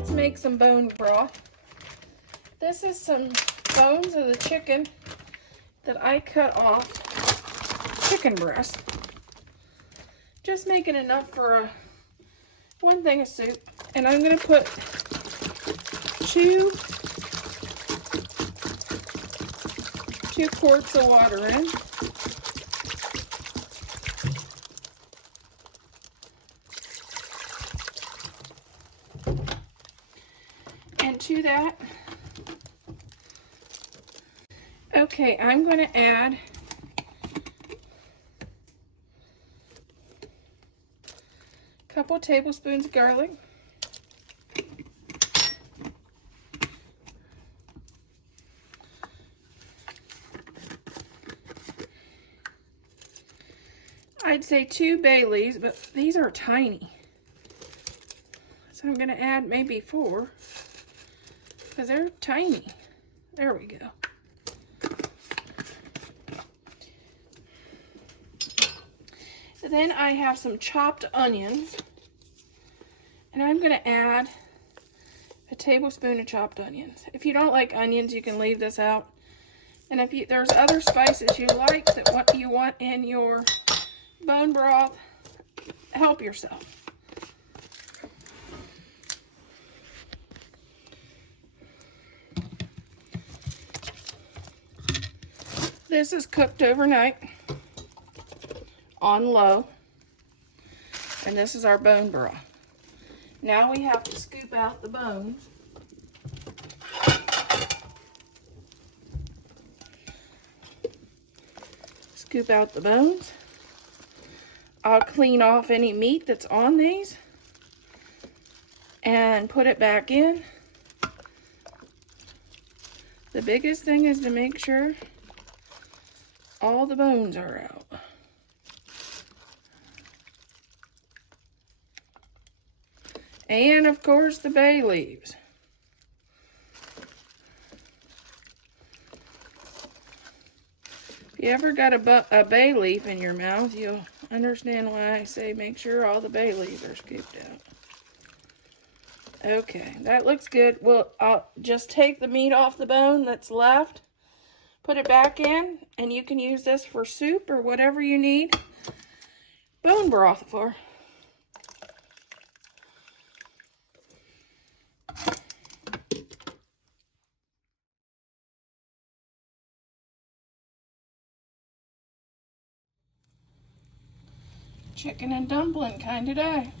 let's make some bone broth. This is some bones of the chicken that I cut off chicken breast. Just making enough for one thing of soup. And I'm going to put 2 quarts of water in. And to that, okay, I'm going to add a couple tablespoons of garlic. I'd say 2 bay leaves, but these are tiny. So I'm going to add maybe 4 because they're tiny. There we go. Then I have some chopped onions, and I'm going to add a tablespoon of chopped onions. If you don't like onions, you can leave this out. And if there's other spices you like that what you want in your bone broth, help yourself. This is cooked overnight on low, and this is our bone broth. Now we have to scoop out the bones. Scoop out the bones. I'll clean off any meat that's on these and put it back in. The biggest thing is to make sure all the bones are out. And of course the bay leaves. If you ever got a bay leaf in your mouth, you'll understand why I say make sure all the bay leaves are scooped out. Okay, that looks good. Well, I'll just take the meat off the bone that's left, put it back in, and you can use this for soup or whatever you need bone broth for. Chicken and dumpling kind of day.